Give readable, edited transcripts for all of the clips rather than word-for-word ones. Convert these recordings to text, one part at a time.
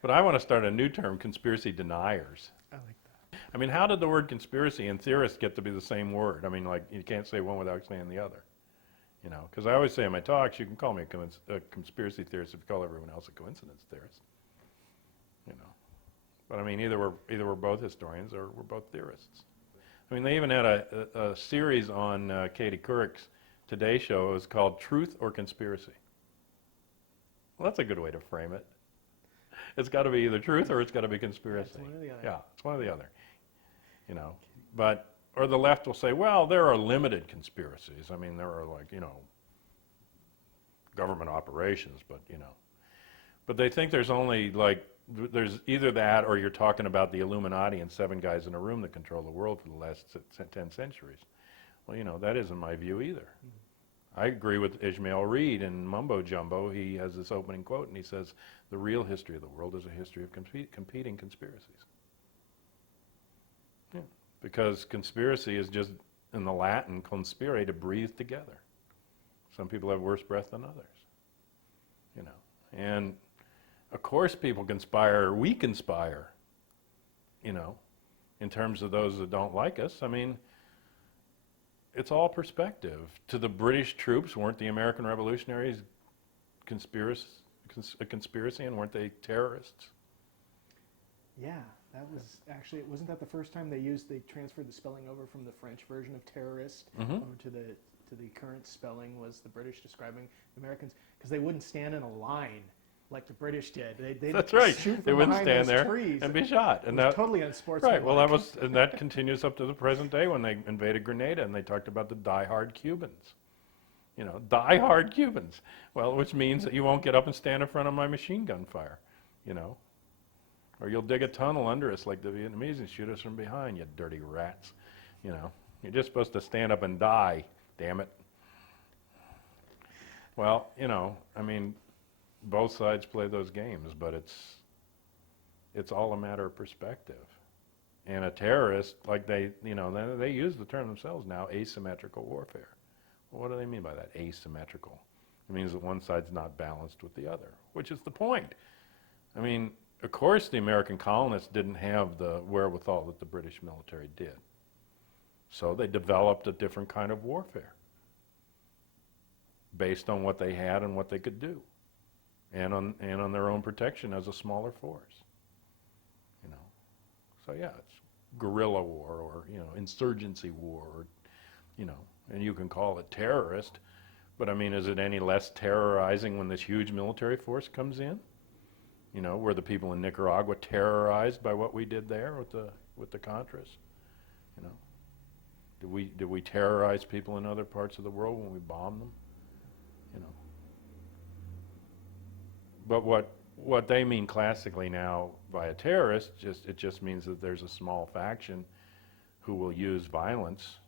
But I want to start a new term, conspiracy deniers. I like that. I mean, how did the word conspiracy and theorist get to be the same word? I mean, like, you can't say one without saying the other. You know, because I always say in my talks, you can call me a conspiracy theorist if you call everyone else a coincidence theorist. You know, but I mean, either we're both historians or we're both theorists. I mean, they even had a series on Katie Couric's Today Show. It was called Truth or Conspiracy. Well, that's a good way to frame it. It's got to be either truth or it's got to be conspiracy. Yeah, it's one or the other. Yeah, it's one or the other. You know, but, or the left will say, well, there are limited conspiracies. I mean, there are, like, you know, government operations, but, you know. But they think there's only, like, there's either that or you're talking about the Illuminati and 7 guys in a room that control the world for the last 10 centuries. Well, you know, that isn't my view either. I agree with Ishmael Reed in Mumbo Jumbo. He has this opening quote, and he says, the real history of the world is a history of competing conspiracies. Yeah. Because conspiracy is just, in the Latin, conspire, to breathe together. Some people have worse breath than others. You know, and of course people conspire, we conspire, you know, in terms of those that don't like us. I mean, it's all perspective. To the British troops, weren't the American revolutionaries a conspiracy, and weren't they terrorists? Yeah, that was actually, wasn't that the first time they transferred the spelling over from the French version of terrorist over to the current spelling, was the British describing the Americans, because they wouldn't stand in a line like the British did. That's right. They wouldn't stand there trees and be shot. And that was totally unsportsmanlike. Right. Well, and that continues up to the present day when they invaded Grenada and they talked about the die-hard Cubans. You know, die-hard Cubans. Well, which means that you won't get up and stand in front of my machine gun fire, you know. Or you'll dig a tunnel under us like the Vietnamese and shoot us from behind, you dirty rats. You know, you're just supposed to stand up and die, damn it. Well, you know, I mean, both sides play those games, but it's all a matter of perspective. And a terrorist, like they use the term themselves now, asymmetrical warfare. Well, what do they mean by that, asymmetrical? It means that one side's not balanced with the other, which is the point. I mean, of course the American colonists didn't have the wherewithal that the British military did. So they developed a different kind of warfare based on what they had and what they could do. And on their own protection as a smaller force, you know. So yeah, it's guerrilla war or, you know, insurgency war, or, you know, and you can call it terrorist, but I mean, is it any less terrorizing when this huge military force comes in? You know, were the people in Nicaragua terrorized by what we did there with the Contras? You know, did we terrorize people in other parts of the world when we bombed them? You know. But what they mean classically now by a terrorist, it just means that there's a small faction who will use violence,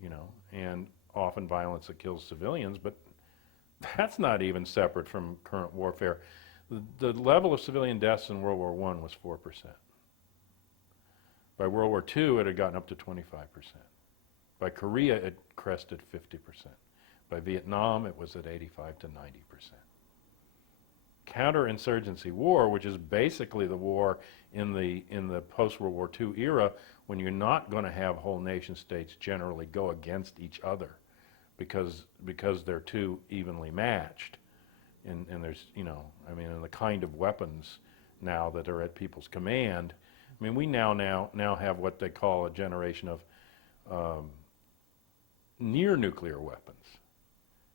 you know, and often violence that kills civilians, but that's not even separate from current warfare. The level of civilian deaths in World War I was 4%. By World War II, it had gotten up to 25%. By Korea, it crested 50%. By Vietnam, it was at 85 to 90%. Counterinsurgency war, which is basically the war in the post-World War II era, when you're not going to have whole nation states generally go against each other because they're too evenly matched, and there's, you know, I mean, and the kind of weapons now that are at people's command. I mean, we now have what they call a generation of near nuclear weapons,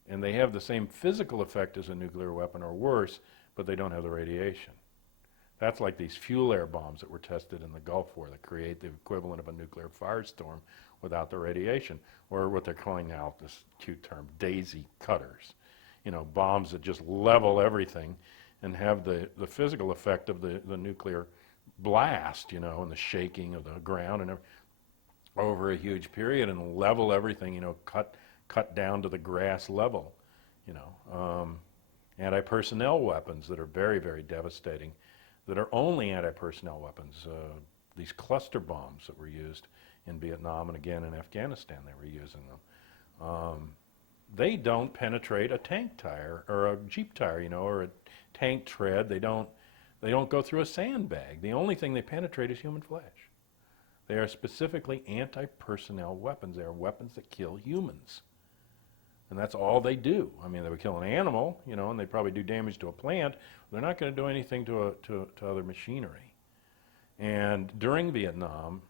and they have the same physical effect as a nuclear weapon or worse, but they don't have the radiation. That's like these fuel air bombs that were tested in the Gulf War that create the equivalent of a nuclear firestorm without the radiation, or what they're calling now, this cute term, daisy cutters. You know, bombs that just level everything and have the physical effect of the nuclear blast, you know, and the shaking of the ground and over a huge period, and level everything, you know, cut down to the grass level, you know. Anti-personnel weapons that are very, very devastating, that are only anti-personnel weapons. These cluster bombs that were used in Vietnam and again in Afghanistan, they were using them. They don't penetrate a tank tire or a Jeep tire, you know, or a tank tread. They don't They don't go through a sandbag. The only thing they penetrate is human flesh. They are specifically anti-personnel weapons. They are weapons that kill humans. And that's all they do. I mean, they would kill an animal, you know, and they probably do damage to a plant. They're not going to do anything to other machinery. And during Vietnam,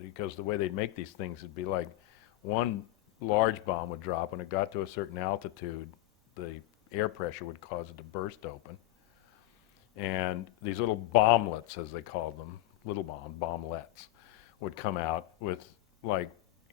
because the way they'd make these things would be like one large bomb would drop. When it got to a certain altitude, the air pressure would cause it to burst open. And these little bomblets, as they called them, little bomblets, would come out with like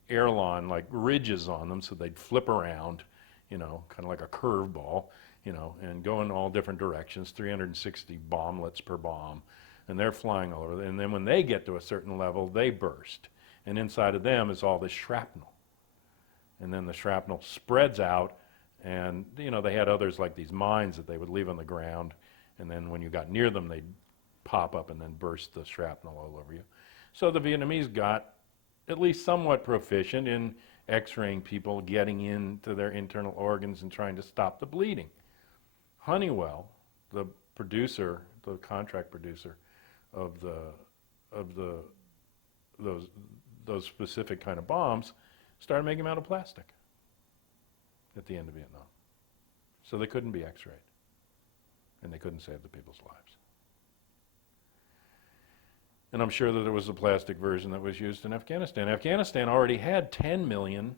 airline, like ridges on them, so they'd flip around, you know, kind of like a curveball, you know, and go in all different directions, 360 bomblets per bomb, and they're flying all over. And then when they get to a certain level, they burst. And inside of them is all this shrapnel. And then the shrapnel spreads out, and, you know, they had others like these mines that they would leave on the ground, and then when you got near them, they'd pop up and then burst the shrapnel all over you. So the Vietnamese got at least somewhat proficient in x-raying people, getting into their internal organs and trying to stop the bleeding. Honeywell, the producer, the contract producer of those specific kind of bombs, started making them out of plastic at the end of Vietnam. So they couldn't be x-rayed, and they couldn't save the people's lives. And I'm sure that there was a plastic version that was used in Afghanistan. Afghanistan already had 10 million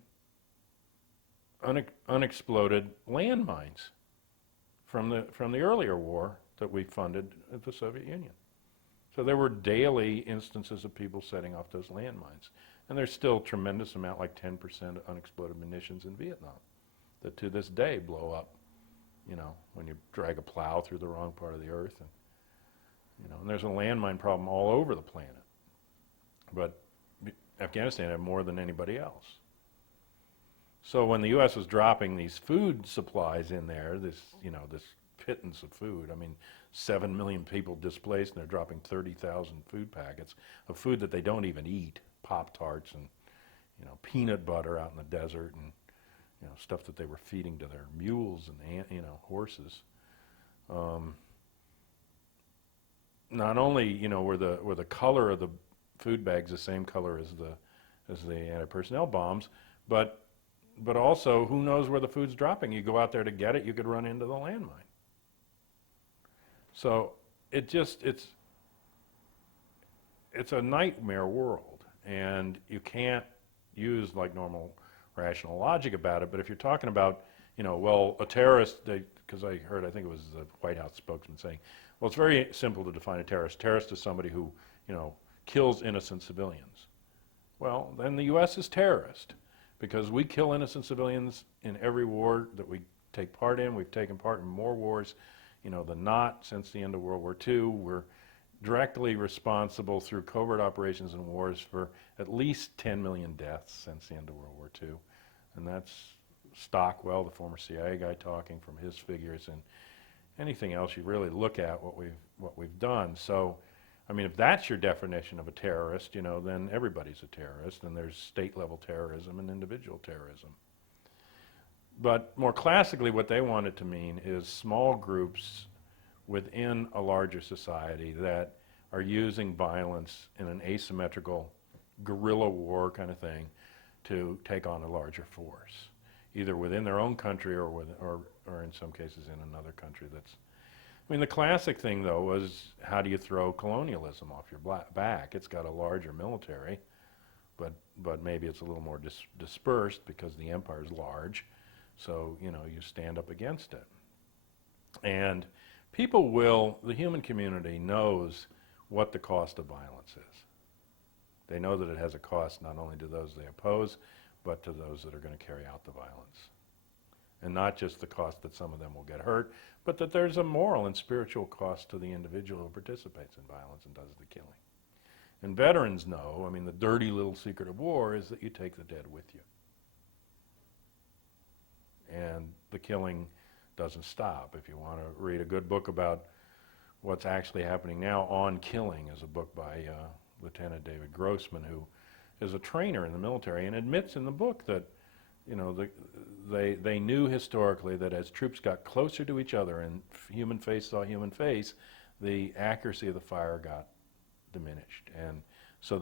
unexploded landmines from the earlier war that we funded at the Soviet Union. So there were daily instances of people setting off those landmines. And there's still a tremendous amount, like 10% unexploded munitions in Vietnam, that to this day blow up, you know, when you drag a plow through the wrong part of the earth. And, you know, and there's a landmine problem all over the planet. But Afghanistan had more than anybody else. So when the U.S. was dropping these food supplies in there, this pittance of food, I mean, 7 million people displaced, and they're dropping 30,000 food packets of food that they don't even eat, Pop-Tarts and, you know, peanut butter out in the desert, and, you know, stuff that they were feeding to their mules and, you know, horses. Not only, you know, were the color of the food bags the same color as the anti-personnel bombs, but also, who knows where the food's dropping? You go out there to get it, you could run into the landmine. So it's a nightmare world, and you can't use like normal rational logic about it. But if you're talking about, you know, well, a terrorist, because I think it was the White House spokesman saying, well, it's very simple to define a terrorist. Terrorist is somebody who, you know, kills innocent civilians. Well, then the U.S. is terrorist, because we kill innocent civilians in every war that we take part in. We've taken part in more wars, you know, than not since the end of World War II. We're directly responsible through covert operations and wars for at least 10 million deaths since the end of World War II. And that's Stockwell, the former CIA guy, talking from his figures, and anything else you really look at what we've done. So, I mean, if that's your definition of a terrorist, you know, then everybody's a terrorist, and there's state-level terrorism and individual terrorism. But more classically, what they want it to mean is small groups within a larger society that are using violence in an asymmetrical guerrilla war kind of thing to take on a larger force, either within their own country or in some cases in another country that's... I mean, the classic thing, though, was how do you throw colonialism off your back? It's got a larger military, but maybe it's a little more dispersed because the empire's large. So, you know, you stand up against it. And the human community knows what the cost of violence is. They know that it has a cost not only to those they oppose, but to those that are going to carry out the violence. And not just the cost that some of them will get hurt, but that there's a moral and spiritual cost to the individual who participates in violence and does the killing. And veterans know, I mean, the dirty little secret of war is that you take the dead with you. And the killing doesn't stop. If you want to read a good book about what's actually happening now on killing, is a book by Lieutenant David Grossman, who is a trainer in the military, and admits in the book that, you know, they knew historically that as troops got closer to each other and human face saw human face, the accuracy of the fire got diminished. And so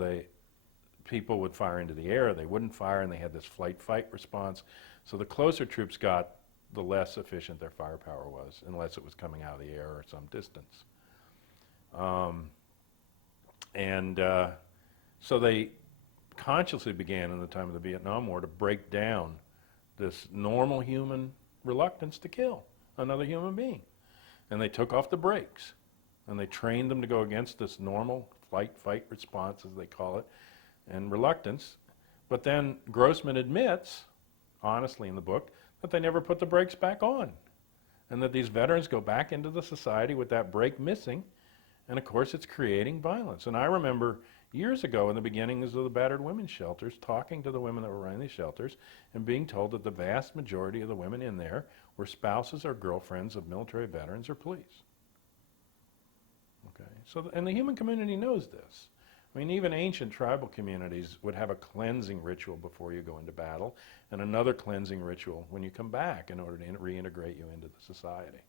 people would fire into the air, they wouldn't fire, and they had this flight-fight response. So the closer troops got, the less efficient their firepower was, unless it was coming out of the air or some distance. So they consciously began in the time of the Vietnam War to break down this normal human reluctance to kill another human being. And they took off the brakes, and they trained them to go against this normal flight-fight response, as they call it, and reluctance. But then Grossman admits, honestly in the book, that they never put the brakes back on, and that these veterans go back into the society with that brake missing, and of course it's creating violence. And I remember years ago in the beginnings of the battered women's shelters, talking to the women that were running these shelters and being told that the vast majority of the women in there were spouses or girlfriends of military veterans or police. Okay, so and the human community knows this. I mean, even ancient tribal communities would have a cleansing ritual before you go into battle, and another cleansing ritual when you come back in order to reintegrate you into the society.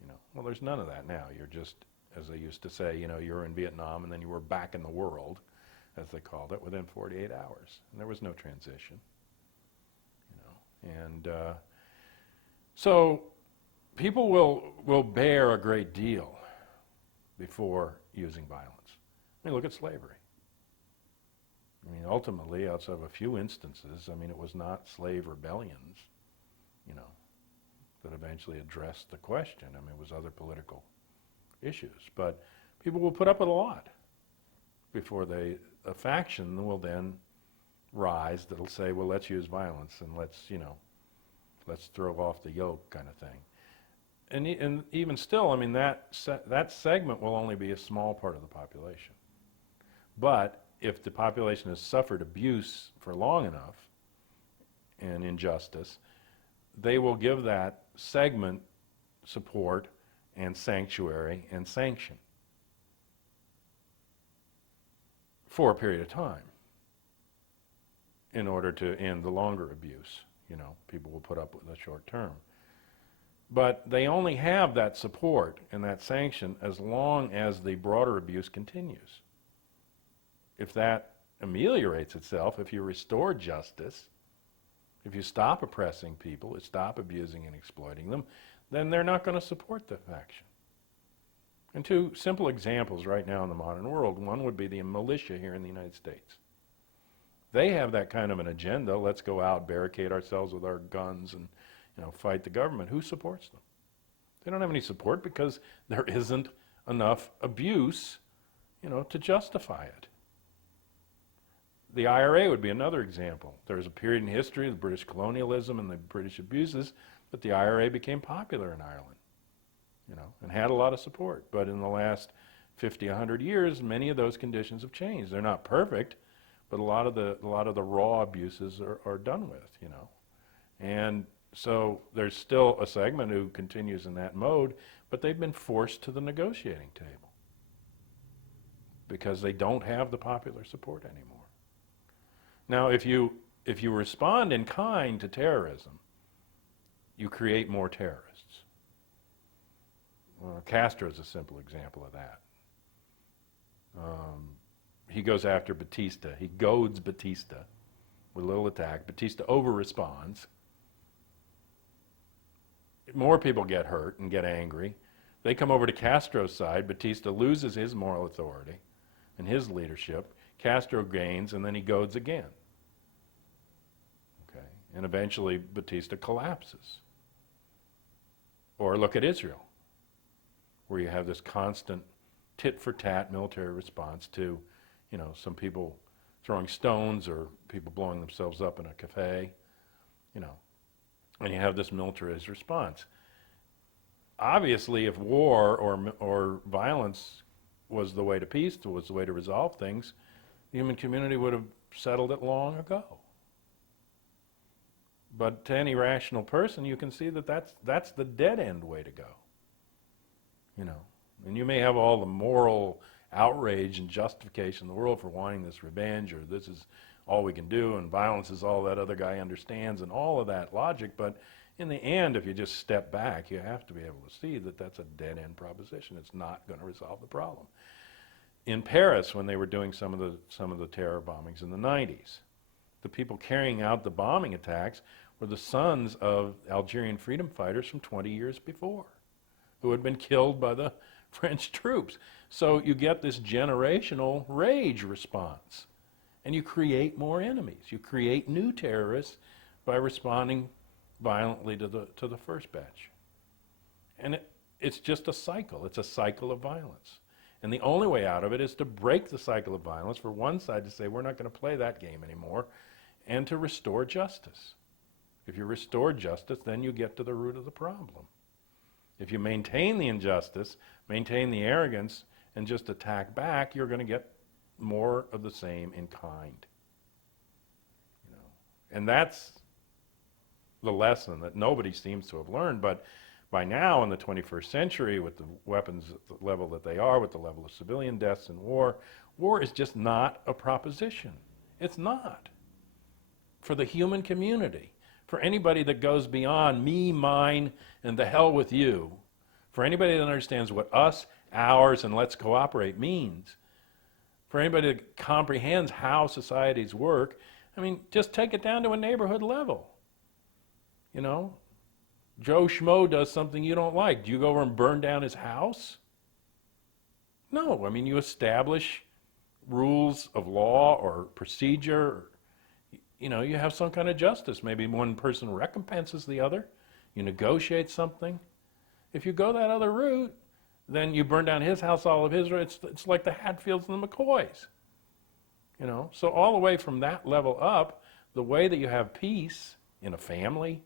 You know, well, there's none of that now. You're just, as they used to say, you know, you were in Vietnam and then you were back in the world, as they called it, within 48 hours. And there was no transition. You know, and so people will bear a great deal before using violence. I mean, look at slavery. I mean, ultimately, outside of a few instances, I mean, it was not slave rebellions, you know, that eventually addressed the question. I mean, it was other political issues. But people will put up with a lot before a faction will then rise that'll say, well, let's use violence and let's throw off the yoke kind of thing. And even still, I mean, that segment will only be a small part of the population. But if the population has suffered abuse for long enough and injustice, they will give that segment support and sanctuary and sanction for a period of time in order to end the longer abuse. You know, people will put up with the short term. But they only have that support and that sanction as long as the broader abuse continues. If that ameliorates itself, if you restore justice, if you stop oppressing people, stop abusing and exploiting them, then they're not going to support the faction. And two simple examples right now in the modern world. One would be the militia here in the United States. They have that kind of an agenda. Let's go out, barricade ourselves with our guns and, you know, fight the government. Who supports them? They don't have any support because there isn't enough abuse, you know, to justify it. The IRA would be another example. There was a period in history of British colonialism and the British abuses that the IRA became popular in Ireland, you know, and had a lot of support. But in the last 50, 100 years, many of those conditions have changed. They're not perfect, but a lot of the raw abuses are done with, you know. And so there's still a segment who continues in that mode, but they've been forced to the negotiating table because they don't have the popular support anymore. Now, if you respond in kind to terrorism, you create more terrorists. Castro is a simple example of that. He goes after Batista. He goads Batista with a little attack. Batista over-responds. More people get hurt and get angry. They come over to Castro's side. Batista loses his moral authority and his leadership. Castro gains, and then he goads again. Okay, and eventually Batista collapses. Or look at Israel, where you have this constant tit-for-tat military response to, you know, some people throwing stones or people blowing themselves up in a cafe, you know, and you have this militarized response. Obviously, if war or violence was the way to peace, was the way to resolve things, the human community would have settled it long ago. But to any rational person, you can see that that's the dead-end way to go. You know, and you may have all the moral outrage and justification in the world for wanting this revenge, or this is all we can do, and violence is all that other guy understands, and all of that logic, but in the end, if you just step back, you have to be able to see that that's a dead-end proposition. It's not going to resolve the problem. In Paris, when they were doing some of the terror bombings in the 90s, the people carrying out the bombing attacks were the sons of Algerian freedom fighters from 20 years before, who had been killed by the French troops. So you get this generational rage response, and you create more enemies. You create new terrorists by responding violently to the first batch. And it's just a cycle. It's a cycle of violence. And the only way out of it is to break the cycle of violence, for one side to say, we're not going to play that game anymore, and to restore justice. If you restore justice, then you get to the root of the problem. If you maintain the injustice, maintain the arrogance, and just attack back, you're going to get more of the same in kind. You know? And that's the lesson that nobody seems to have learned. But by now, in the 21st century, with the weapons at the level that they are, with the level of civilian deaths in war, war is just not a proposition. It's not. For the human community, for anybody that goes beyond me, mine, and the hell with you, for anybody that understands what us, ours, and let's cooperate means, for anybody that comprehends how societies work, I mean, just take it down to a neighborhood level. You know, Joe Schmo does something you don't like. Do you go over and burn down his house? No, I mean, you establish rules of law or procedure. You know, you have some kind of justice. Maybe one person recompenses the other. You negotiate something. If you go that other route, then you burn down his house, all of his. It's like the Hatfields and the McCoys. You know, so all the way from that level up, the way that you have peace in a family,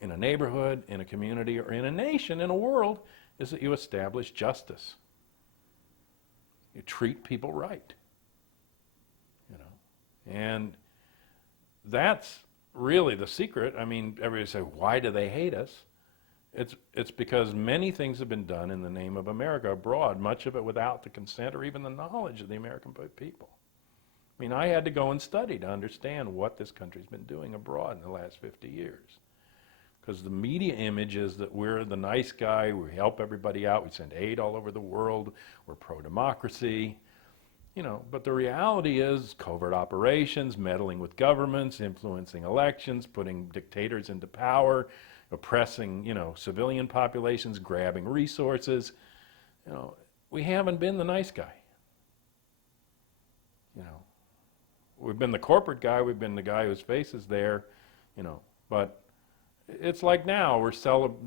in a neighborhood, in a community, or in a nation, in a world, is that you establish justice. You treat people right. You know, and that's really the secret. I mean, everybody say, why do they hate us? It's because many things have been done in the name of America abroad, much of it without the consent or even the knowledge of the American people. I mean, I had to go and study to understand what this country's been doing abroad in the last 50 years. Because the media image is that we're the nice guy, we help everybody out, we send aid all over the world, we're pro-democracy. You know, but the reality is covert operations, meddling with governments, influencing elections, putting dictators into power, oppressing, you know, civilian populations, grabbing resources. You know, we haven't been the nice guy. You know, we've been the corporate guy, we've been the guy whose face is there, you know, but it's like now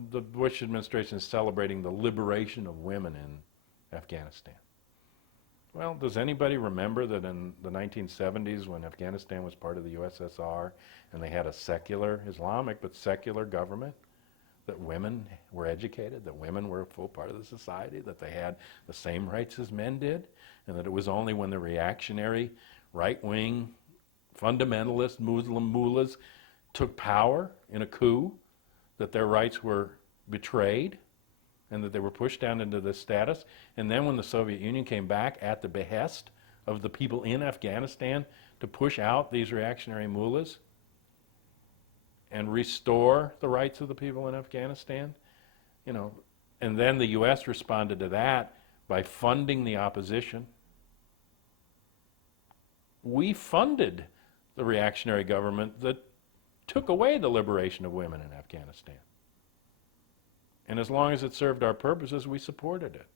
the Bush administration is celebrating the liberation of women in Afghanistan. Well, does anybody remember that in the 1970s when Afghanistan was part of the USSR and they had a secular, Islamic, but secular government, that women were educated, that women were a full part of the society, that they had the same rights as men did, and that it was only when the reactionary, right-wing, fundamentalist Muslim mullahs took power in a coup that their rights were betrayed and that they were pushed down into this status. And then when the Soviet Union came back at the behest of the people in Afghanistan to push out these reactionary mullahs and restore the rights of the people in Afghanistan, you know, and then the U.S. responded to that by funding the opposition. We funded the reactionary government that took away the liberation of women in Afghanistan. And as long as it served our purposes, we supported it.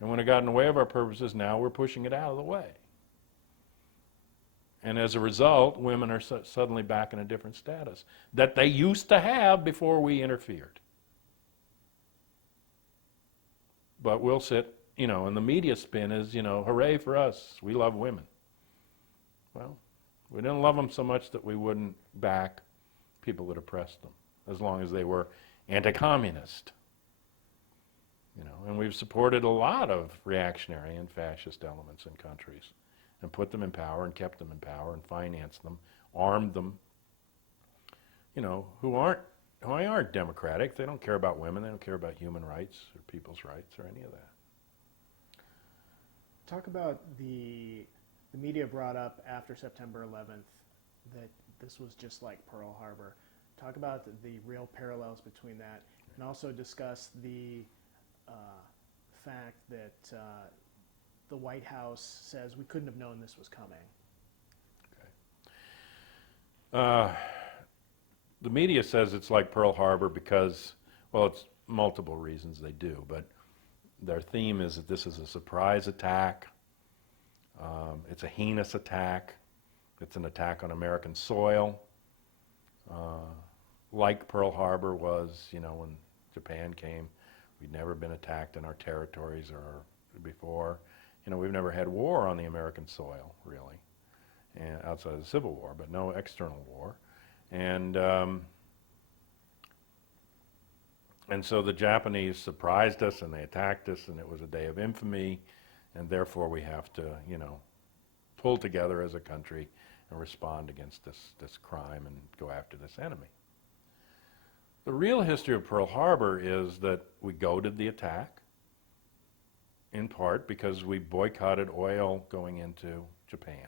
And when it got in the way of our purposes, now we're pushing it out of the way. And as a result, women are suddenly back in a different status that they used to have before we interfered. But we'll sit, you know, and the media spin is, you know, hooray for us, we love women. Well, we didn't love them so much that we wouldn't back people that oppressed them, as long as they were anti-communist. You know, and we've supported a lot of reactionary and fascist elements in countries and put them in power and kept them in power and financed them, armed them, you know, who aren't democratic. They don't care about women, they don't care about human rights or people's rights or any of that. Talk about the media brought up after September 11th that this was just like Pearl Harbor. talk about the real parallels between that, and also discuss the fact that the White House says we couldn't have known this was coming. The media says it's like Pearl Harbor because, well, it's multiple reasons they do, but their theme is that this is a surprise attack. It's a heinous attack. It's an attack on American soil. Like Pearl Harbor was, when Japan came, we'd never been attacked in our territories or before. We've never had war on the American soil, really, and outside of the Civil War, but no external war. And so the Japanese surprised us and they attacked us, and it was a day of infamy, and therefore we have to, pull together as a country and respond against this crime and go after this enemy. The real history of Pearl Harbor is that we goaded the attack, in part because we boycotted oil going into Japan.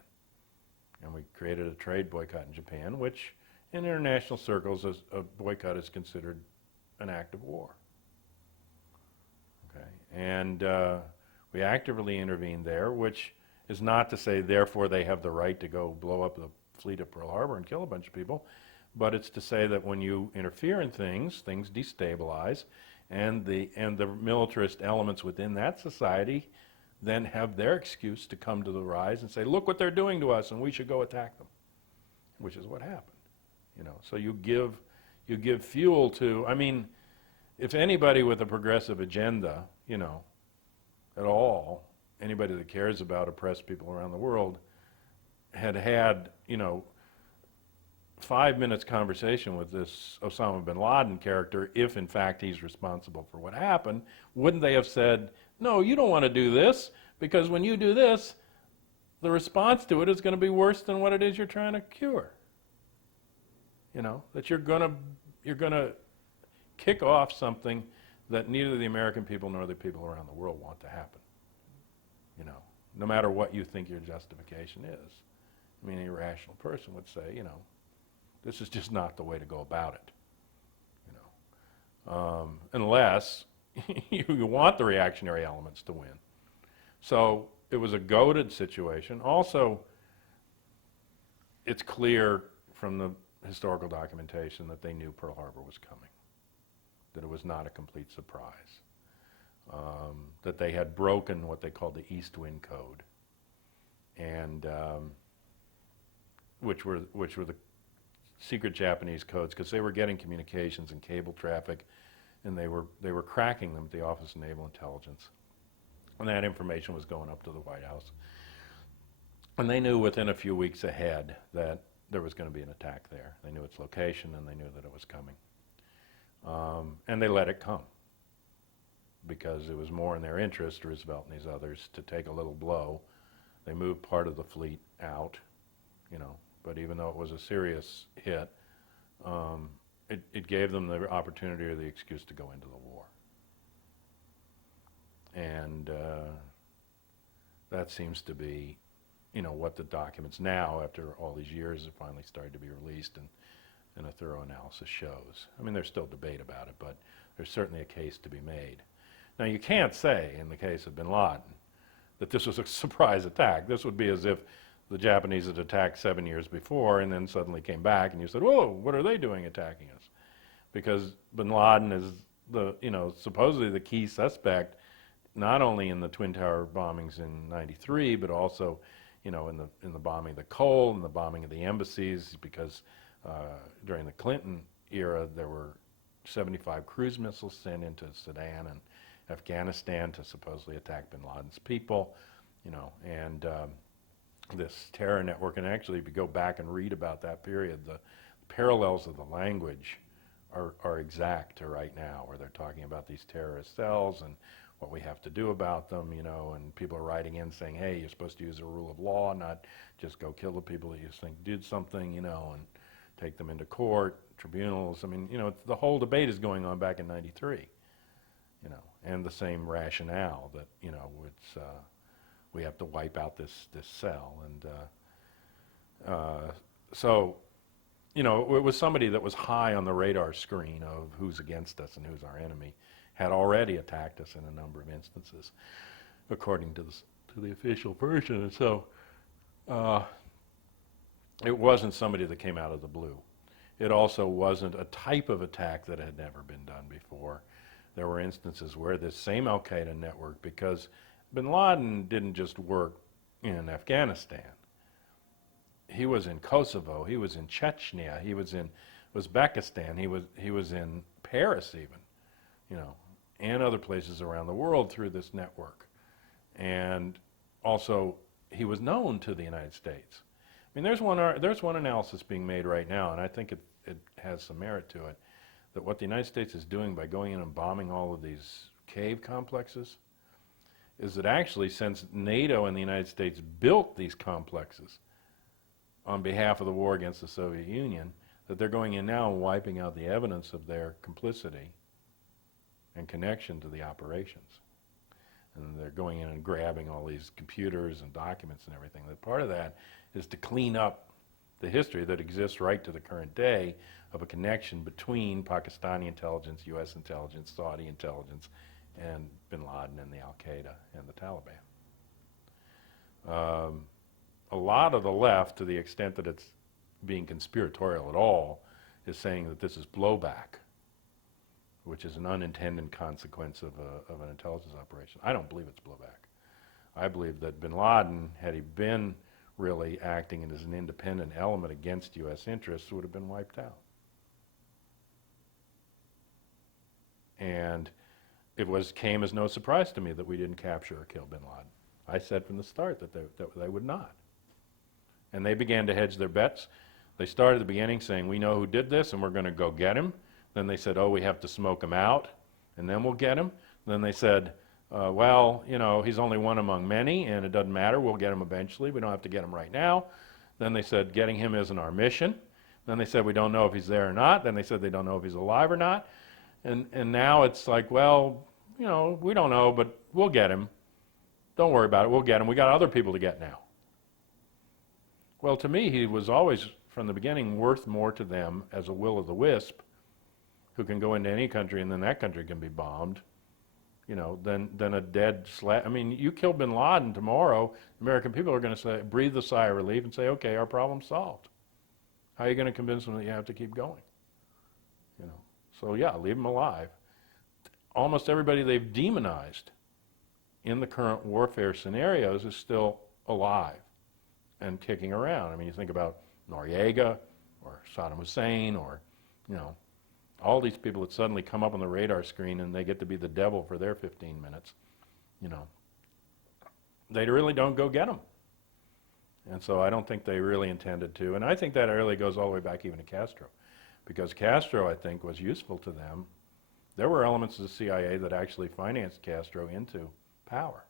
And we created a trade boycott in Japan, which in international circles, a boycott is considered an act of war. Okay, and we actively intervened there, which is not to say, therefore, they have the right to go blow up the fleet at Pearl Harbor and kill a bunch of people, but it's to say that when you interfere in things destabilize, and the militarist elements within that society then have their excuse to come to the rise and say, look what they're doing to us, and we should go attack them, which is what happened. So you give fuel to, if anybody with a progressive agenda, at all, anybody that cares about oppressed people around the world, had 5 minutes conversation with this Osama bin Laden character, if in fact he's responsible for what happened, wouldn't they have said, no, you don't want to do this, because when you do this, the response to it is going to be worse than what it is you're trying to cure. That you're going to kick off something that neither the American people nor the people around the world want to happen. No matter what you think your justification is. Any rational person would say, this is just not the way to go about it. Unless you want the reactionary elements to win. So it was a goaded situation. Also, it's clear from the historical documentation that they knew Pearl Harbor was coming, that it was not a complete surprise, that they had broken what they called the East Wind Code, and which were the secret Japanese codes, because they were getting communications and cable traffic, and they were cracking them at the Office of Naval Intelligence, and that information was going up to the White House, and they knew within a few weeks ahead that there was going to be an attack there. They knew its location, and they knew that it was coming, and they let it come because it was more in their interest, Roosevelt and these others, to take a little blow. They moved part of the fleet out, but even though it was a serious hit, it gave them the opportunity or the excuse to go into the war. And that seems to be, what the documents now, after all these years, have finally started to be released and a thorough analysis shows. There's still debate about it, but there's certainly a case to be made. Now, you can't say, in the case of bin Laden, that this was a surprise attack. This would be as if the Japanese had attacked 7 years before and then suddenly came back and you said, whoa, what are they doing attacking us? Because bin Laden is supposedly the key suspect, not only in the Twin Tower bombings in '93, but also, in the bombing of the coal and the bombing of the embassies, because during the Clinton era, there were 75 cruise missiles sent into Sudan and Afghanistan to supposedly attack bin Laden's people, and this terror network. And actually, if you go back and read about that period, the parallels of the language are exact to right now, where they're talking about these terrorist cells and what we have to do about them, and people are writing in saying, hey, you're supposed to use the rule of law, not just go kill the people that you think did something, and take them into court, tribunals. The whole debate is going on back in '93, and the same rationale that, it's, we have to wipe out this cell. And so you know, it was somebody that was high on the radar screen of who's against us and who's our enemy, had already attacked us in a number of instances, according to the official version. And so it wasn't somebody that came out of the blue. It also wasn't a type of attack that had never been done before. There were instances where this same Al-Qaeda network, because bin Laden didn't just work in Afghanistan. He was in Kosovo, he was in Chechnya, he was in Uzbekistan, he was in Paris even, you know, and other places around the world through this network. And also, he was known to the United States. I mean, there's one analysis being made right now, and I think it has some merit to it, that what the United States is doing by going in and bombing all of these cave complexes is that actually, since NATO and the United States built these complexes on behalf of the war against the Soviet Union, that they're going in now and wiping out the evidence of their complicity and connection to the operations. And they're going in and grabbing all these computers and documents and everything. That part of that is to clean up the history that exists right to the current day of a connection between Pakistani intelligence, U.S. intelligence, Saudi intelligence, and bin Laden and the Al-Qaeda and the Taliban. A lot of the left, to the extent that it's being conspiratorial at all, is saying that this is blowback, which is an unintended consequence of an intelligence operation. I don't believe it's blowback. I believe that bin Laden, had he been really acting as an independent element against U.S. interests, would have been wiped out. And it came as no surprise to me that we didn't capture or kill bin Laden. I said from the start that they would not. And they began to hedge their bets. They started at the beginning saying, we know who did this and we're going to go get him. Then they said, oh, we have to smoke him out and then we'll get him. Then they said, well, you know, he's only one among many and it doesn't matter, we'll get him eventually, we don't have to get him right now. Then they said, getting him isn't our mission. Then they said, we don't know if he's there or not. Then they said, they don't know if he's alive or not. And now it's like, well, you know, we don't know, but we'll get him. Don't worry about it, we'll get him. We got other people to get now. Well, to me, he was always, from the beginning, worth more to them as a will-o'-the-wisp who can go into any country and then that country can be bombed, you know, than a dead I mean, you kill bin Laden tomorrow, American people are going to say, breathe a sigh of relief and say, okay, our problem's solved. How are you going to convince them that you have to keep going? You know, so yeah, leave him alive. Almost everybody they've demonized in the current warfare scenarios is still alive and kicking around. I mean, you think about Noriega or Saddam Hussein or, you know, all these people that suddenly come up on the radar screen and they get to be the devil for their 15 minutes, you know, they really don't go get them. And so I don't think they really intended to. And I think that really goes all the way back even to Castro, because Castro, I think, was useful to them. There were elements of the CIA that actually financed Castro into power.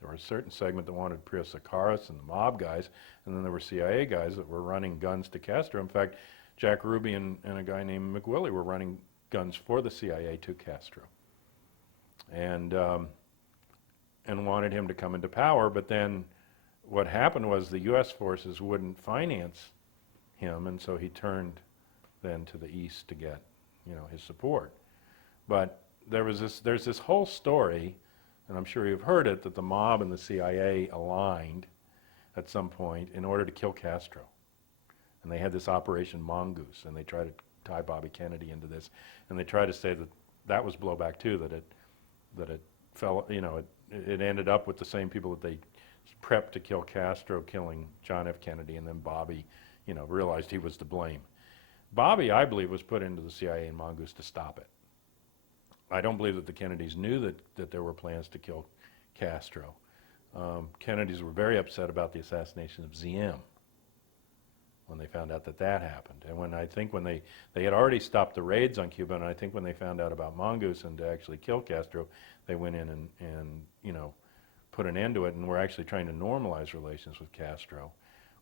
There was a certain segment that wanted Priya Sakaris and the mob guys, and then there were CIA guys that were running guns to Castro. In fact, Jack Ruby and a guy named McWillie were running guns for the CIA to Castro, and wanted him to come into power. But then what happened was the U.S. forces wouldn't finance him, and so he turned then to the east to get, you know, his support. But there's this whole story, and I'm sure you've heard it, that the mob and the CIA aligned at some point in order to kill Castro. And they had this Operation Mongoose, and they tried to tie Bobby Kennedy into this, and they tried to say that that was blowback too, that it fell, you know, it ended up with the same people that they prepped to kill Castro, killing John F. Kennedy, and then Bobby, you know, realized he was to blame. Bobby, I believe, was put into the CIA and Mongoose to stop it. I don't believe that the Kennedys knew that there were plans to kill Castro. Kennedys were very upset about the assassination of ZM when they found out that happened. And when they had already stopped the raids on Cuba, and I think when they found out about Mongoose and to actually kill Castro, they went in and you know, put an end to it, and were actually trying to normalize relations with Castro,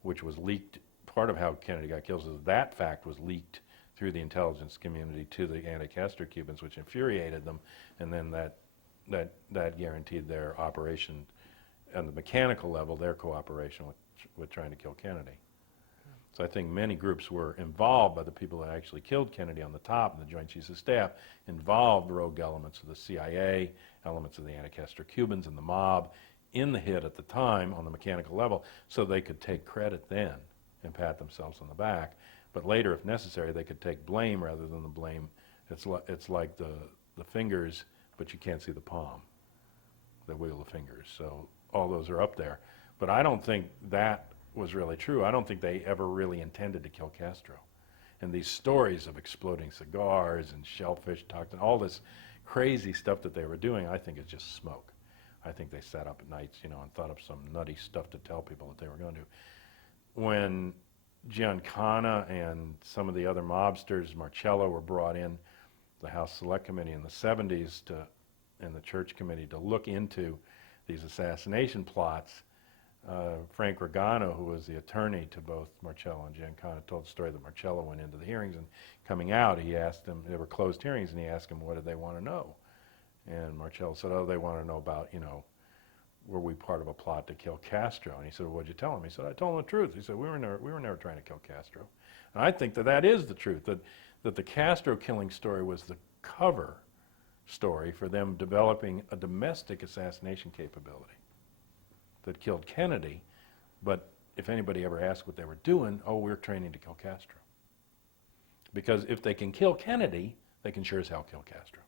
which was leaked. Part of how Kennedy got killed is that fact was leaked through the intelligence community to the anti-Castro Cubans, which infuriated them, and then that guaranteed their operation on the mechanical level, their cooperation with trying to kill Kennedy. So I think many groups were involved by the people that actually killed Kennedy on the top, and the Joint Chiefs of Staff involved rogue elements of the CIA, elements of the anti-Castro Cubans and the mob in the hit at the time on the mechanical level, so they could take credit then and pat themselves on the back. But later, if necessary, they could take blame rather than the blame. It's like the fingers, but you can't see the palm, the wiggle of fingers. So all those are up there. But I don't think that was really true. I don't think they ever really intended to kill Castro. And these stories of exploding cigars and shellfish toxin, all this crazy stuff that they were doing, I think is just smoke. I think they sat up at nights, and thought up some nutty stuff to tell people that they were going to. When Giancana and some of the other mobsters, Marcello, were brought in the House Select Committee in the 70s and the Church Committee to look into these assassination plots, Frank Regano, who was the attorney to both Marcello and Giancana, told the story that Marcello went into the hearings, and coming out, he asked them, they were closed hearings, and he asked them, what did they want to know? And Marcello said, they want to know about, were we part of a plot to kill Castro? And he said, well, what'd you tell him? He said, I told him the truth. He said, we were never trying to kill Castro. And I think that is the truth, that the Castro killing story was the cover story for them developing a domestic assassination capability that killed Kennedy. But if anybody ever asked what they were doing, we're training to kill Castro. Because if they can kill Kennedy, they can sure as hell kill Castro.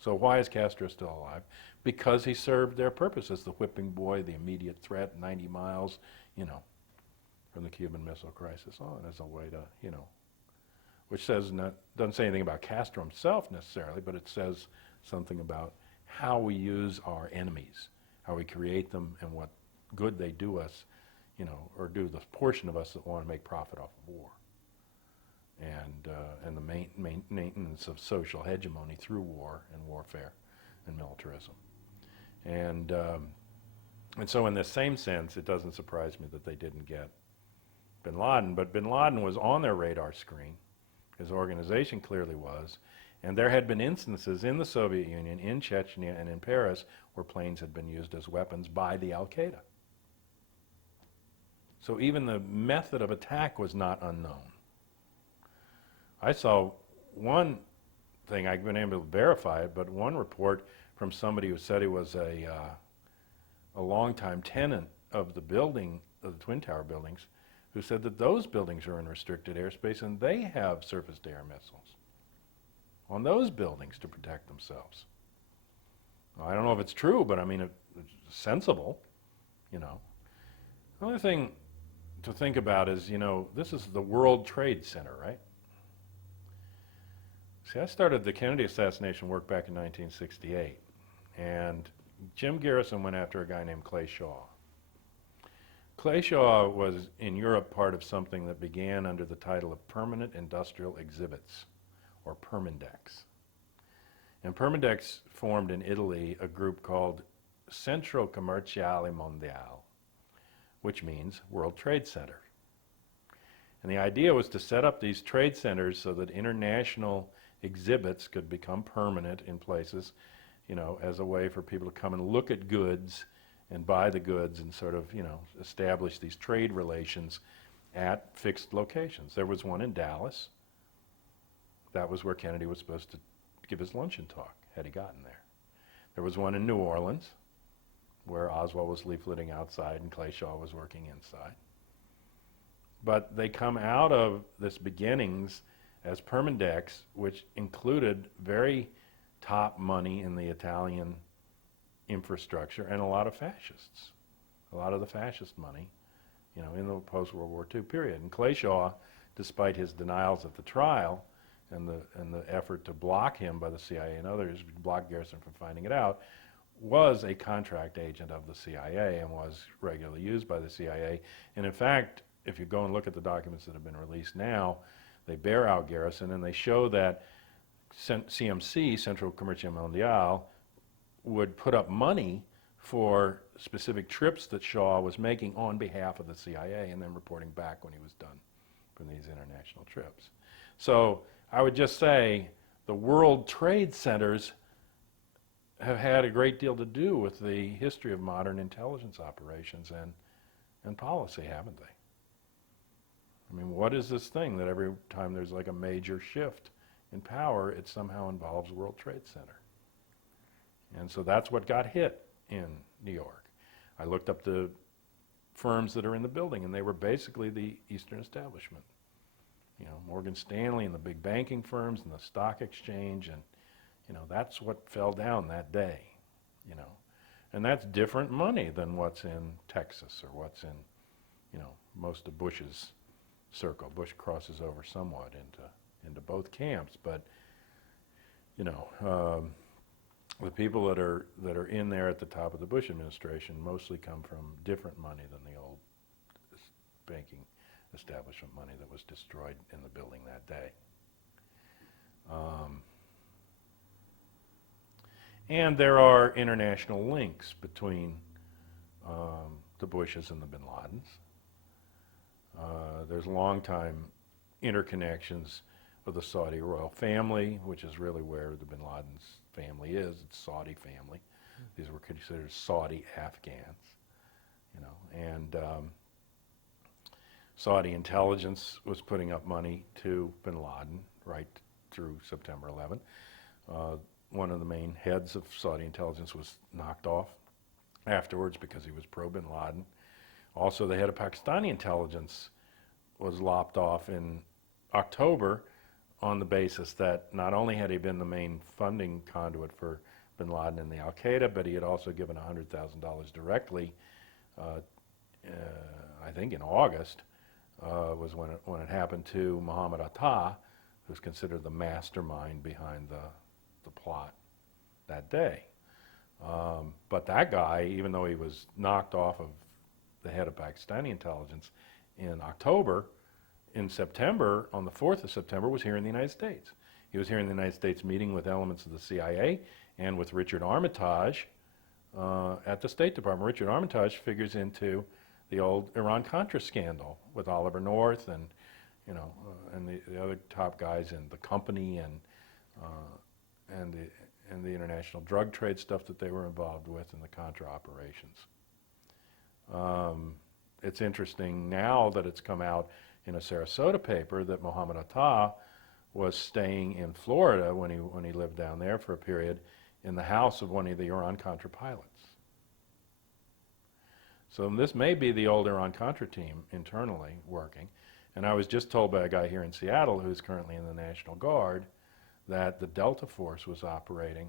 So why is Castro still alive? Because he served their purpose as the whipping boy, the immediate threat, 90 miles, from the Cuban Missile Crisis on, as a way to, which doesn't say anything about Castro himself necessarily, but it says something about how we use our enemies, how we create them, and what good they do us, or do the portion of us that want to make profit off of war. And the maintenance of social hegemony through war and warfare and militarism. And so in the same sense, it doesn't surprise me that they didn't get bin Laden, but bin Laden was on their radar screen. His organization clearly was, and there had been instances in the Soviet Union, in Chechnya, and in Paris where planes had been used as weapons by the Al-Qaeda. So even the method of attack was not unknown. I saw one thing, I've been able to verify it, but one report from somebody who said he was a longtime tenant of the building, of the Twin Tower buildings, who said that those buildings are in restricted airspace and they have surface-to-air missiles on those buildings to protect themselves. Well, I don't know if it's true, but I mean, it's sensible, Another thing to think about is, this is the World Trade Center, right? See, I started the Kennedy assassination work back in 1968, and Jim Garrison went after a guy named Clay Shaw. Clay Shaw was, in Europe, part of something that began under the title of Permanent Industrial Exhibits, or Permindex. And Permindex formed in Italy a group called Centro Commerciale Mondiale, which means World Trade Center. And the idea was to set up these trade centers so that international exhibits could become permanent in places, as a way for people to come and look at goods and buy the goods and sort of, establish these trade relations at fixed locations. There was one in Dallas. That was where Kennedy was supposed to give his luncheon talk, had he gotten there. There was one in New Orleans, where Oswald was leafleting outside and Clay Shaw was working inside. But they come out of this beginnings as Permindex, which included very top money in the Italian infrastructure and a lot of fascists, a lot of the fascist money, in the post-World War II period. And Clay Shaw, despite his denials at the trial and the effort to block him by the CIA and others, block Garrison from finding it out, was a contract agent of the CIA and was regularly used by the CIA. And in fact, if you go and look at the documents that have been released now, they bear out Garrison, and they show that CMC, Centro Commerciale Mondiale, would put up money for specific trips that Shaw was making on behalf of the CIA and then reporting back when he was done from these international trips. So I would just say the World Trade Centers have had a great deal to do with the history of modern intelligence operations and policy, haven't they? I mean, what is this thing that every time there's like a major shift in power, it somehow involves World Trade Center? And so that's what got hit in New York. I looked up the firms that are in the building, and they were basically the Eastern establishment. You know, Morgan Stanley and the big banking firms and the stock exchange, and, you know, that's what fell down that day, you know. And that's different money than what's in Texas or what's in, you know, most of Bush's circle. Bush crosses over somewhat into both camps, but, you know, the people that are in there at the top of the Bush administration mostly come from different money than the old banking establishment money that was destroyed in the building that day. And there are international links between the Bushes and the Bin Ladens. There's long-time interconnections of the Saudi royal family, which is really where the Bin Laden's family is. It's Saudi family. These were considered Saudi Afghans, you know, and Saudi intelligence was putting up money to Bin Laden right through September 11. One of the main heads of Saudi intelligence was knocked off afterwards because he was pro-Bin Laden. Also, the head of Pakistani intelligence was lopped off in October on the basis that not only had he been the main funding conduit for Bin Laden and the Al-Qaeda, but he had also given $100,000 directly, I think in August, was when it happened to Muhammad Atta, who's considered the mastermind behind the plot that day. But that guy, even though he was knocked off of the head of Pakistani intelligence in October, in September, on the 4th of September, was here in the United States. He was here in the United States meeting with elements of the CIA and with Richard Armitage at the State Department. Richard Armitage figures into the old Iran-Contra scandal with Oliver North and, you know, and the other top guys in the company and the international drug trade stuff that they were involved with in the Contra operations. It's interesting now that it's come out in a Sarasota paper that Muhammad Atta was staying in Florida when he lived down there for a period in the house of one of the Iran-Contra pilots. So this may be the old Iran-Contra team internally working. And I was just told by a guy here in Seattle who's currently in the National Guard that the Delta Force was operating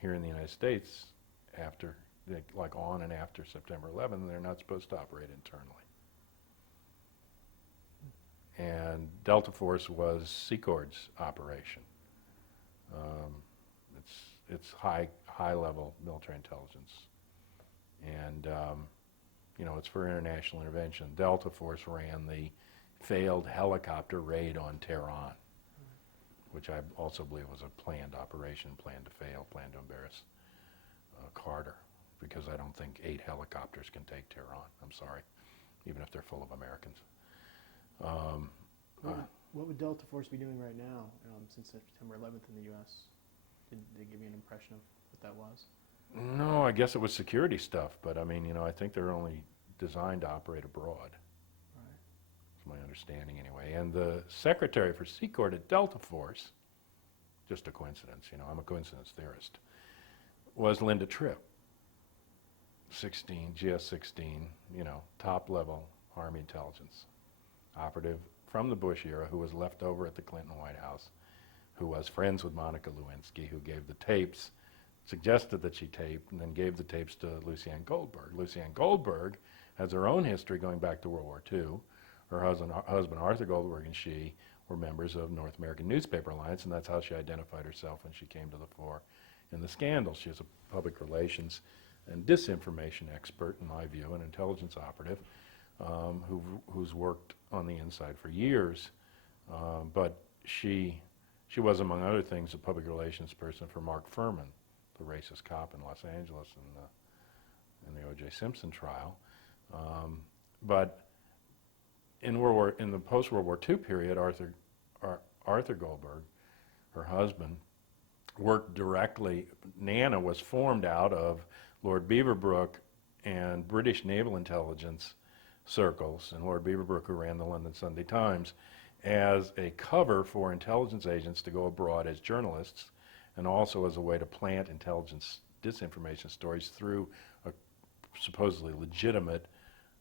here in the United States after, like on and after September 11th, and they're not supposed to operate internally. And Delta Force was Secord's operation. It's high-level military intelligence, and you know, it's for international intervention. Delta Force ran the failed helicopter raid on Tehran, which I also believe was a planned operation, planned to fail, planned to embarrass Carter, because I don't think 8 helicopters can take Tehran. I'm sorry, even if they're full of Americans. What would Delta Force be doing right now since September 11th in the U.S.? Did they give you an impression of what that was? No, I guess it was security stuff, but I mean, you know, I think they're only designed to operate abroad. Right. That's my understanding anyway. And the secretary for Secord at Delta Force, just a coincidence, you know, I'm a coincidence theorist, was Linda Tripp, GS-16, you know, top-level Army intelligence operative from the Bush era who was left over at the Clinton White House, who was friends with Monica Lewinsky, who gave the tapes, suggested that she tape, and then gave the tapes to Lucianne Goldberg. Lucianne Goldberg has her own history going back to World War II. Her husband Arthur Goldberg and she were members of North American Newspaper Alliance, and that's how she identified herself when she came to the fore in the scandal. She is a public relations and disinformation expert, in my view, an intelligence operative who's worked on the inside for years, but she was, among other things, a public relations person for Mark Furman, the racist cop in Los Angeles in the O.J. Simpson trial. But in the post-World War II period, Arthur Goldberg, her husband, worked directly. NANA was formed out of Lord Beaverbrook and British naval intelligence circles, and Lord Beaverbrook, who ran the London Sunday Times, as a cover for intelligence agents to go abroad as journalists, and also as a way to plant intelligence disinformation stories through a supposedly legitimate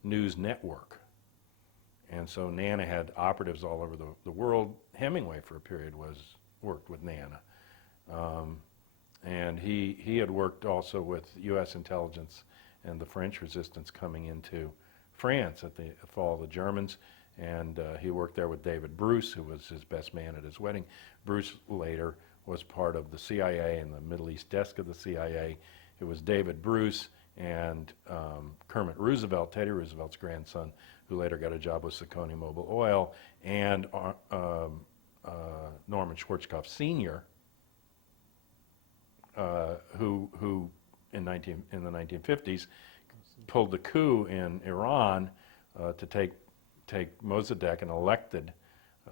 news network. And so Nana had operatives all over the world. Hemingway, for a period, worked with Nana. And he had worked also with U.S. intelligence and the French resistance coming into France at the fall of the Germans. And he worked there with David Bruce, who was his best man at his wedding. Bruce later was part of the CIA and the Middle East desk of the CIA. It was David Bruce and Kermit Roosevelt, Teddy Roosevelt's grandson, who later got a job with Secconi Mobil Oil, and Norman Schwarzkopf Sr., who in the 1950s pulled the coup in Iran to take Mossadegh, an elected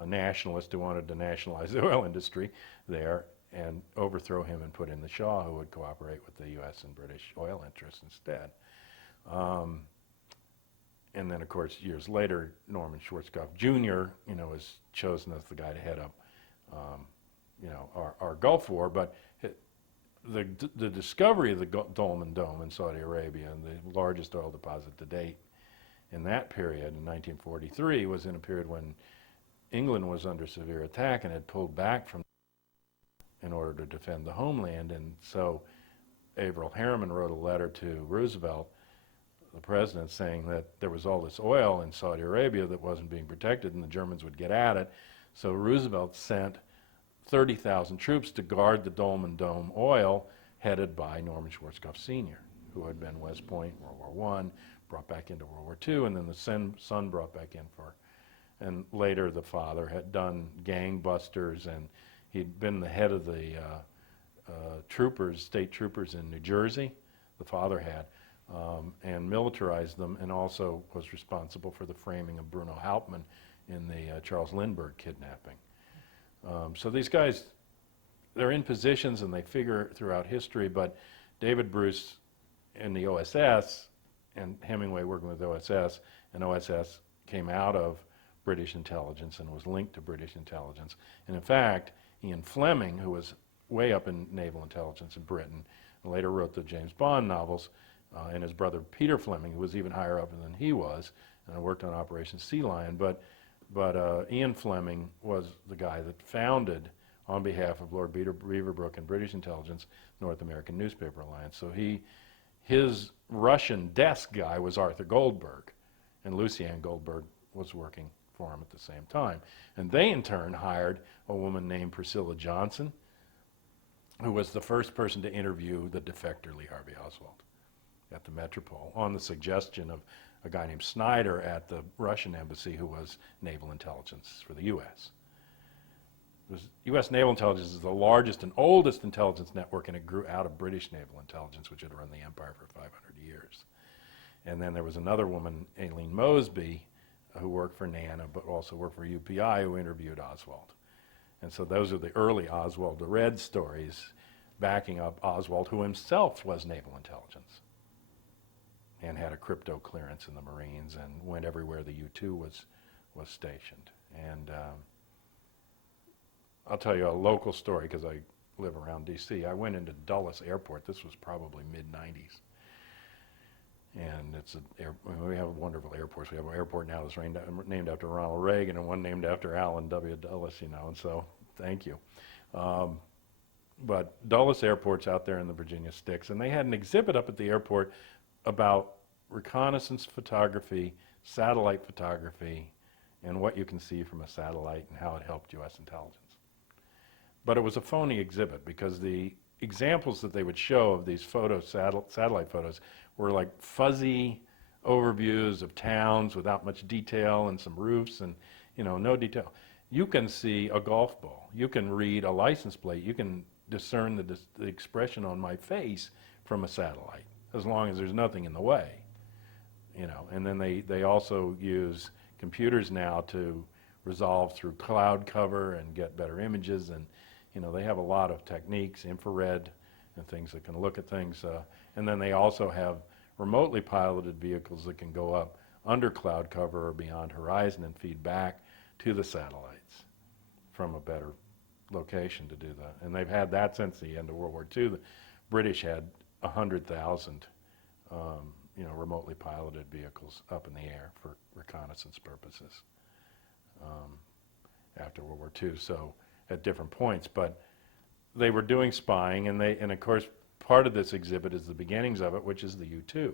nationalist who wanted to nationalize the oil industry there, and overthrow him and put in the Shah, who would cooperate with the U.S. and British oil interests instead. And then, of course, years later, Norman Schwarzkopf Jr., was chosen as the guy to head up, our Gulf War. But the discovery of the Dolman Dome in Saudi Arabia, and the largest oil deposit to date in that period, in 1943, was in a period when England was under severe attack and had pulled back from in order to defend the homeland. And so Averell Harriman wrote a letter to Roosevelt, the president, saying that there was all this oil in Saudi Arabia that wasn't being protected and the Germans would get at it. So Roosevelt sent 30,000 troops to guard the Dolman Dome oil, headed by Norman Schwarzkopf Sr., who had been West Point, World War I, brought back into World War II, and then the son brought back in and later the father had done gangbusters, and he'd been the head of the state troopers in New Jersey, the father had, and militarized them, and also was responsible for the framing of Bruno Hauptmann in the Charles Lindbergh kidnapping. So these guys, they're in positions and they figure throughout history, but David Bruce in the OSS, and Hemingway working with OSS, and OSS came out of British intelligence and was linked to British intelligence. And in fact, Ian Fleming, who was way up in naval intelligence in Britain, and later wrote the James Bond novels, and his brother Peter Fleming, who was even higher up than he was, and worked on Operation Sea Lion. But Ian Fleming was the guy that founded, on behalf of Lord Beaverbrook and British intelligence, North American Newspaper Alliance. So his Russian desk guy was Arthur Goldberg, and Lucianne Goldberg was working for him at the same time. And they in turn hired a woman named Priscilla Johnson, who was the first person to interview the defector Lee Harvey Oswald at the Metropole, on the suggestion of a guy named Snyder at the Russian embassy, who was naval intelligence for the U.S. U.S. naval intelligence is the largest and oldest intelligence network, and it grew out of British naval intelligence, which had run the empire for 500 years. And then there was another woman, Aileen Mosby, who worked for NANA, but also worked for UPI, who interviewed Oswald. And so those are the early Oswald the Red stories, backing up Oswald, who himself was naval intelligence and had a crypto clearance in the Marines and went everywhere the U-2 was stationed. And I'll tell you a local story, because I live around D.C. I went into Dulles Airport. This was probably mid-'90s. And we have wonderful airports. We have an airport now that's named after Ronald Reagan, and one named after Allen W. Dulles, and so thank you. But Dulles Airport's out there in the Virginia Sticks, and they had an exhibit up at the airport about reconnaissance photography, satellite photography, and what you can see from a satellite and how it helped U.S. intelligence. But it was a phony exhibit, because the examples that they would show of these satellite photos were like fuzzy overviews of towns without much detail and some roofs and no detail. You can see a golf ball. You can read a license plate. You can discern the expression on my face from a satellite, as long as there's nothing in the way. And then they also use computers now to resolve through cloud cover and get better images, and they have a lot of techniques, infrared and things that can look at things. And then they also have remotely piloted vehicles that can go up under cloud cover or beyond horizon and feed back to the satellites from a better location to do that. And they've had that since the end of World War II. The British had 100,000 remotely piloted vehicles up in the air for reconnaissance purposes after World War II, so at different points. But they were doing spying, and of course part of this exhibit is the beginnings of it, which is the U-2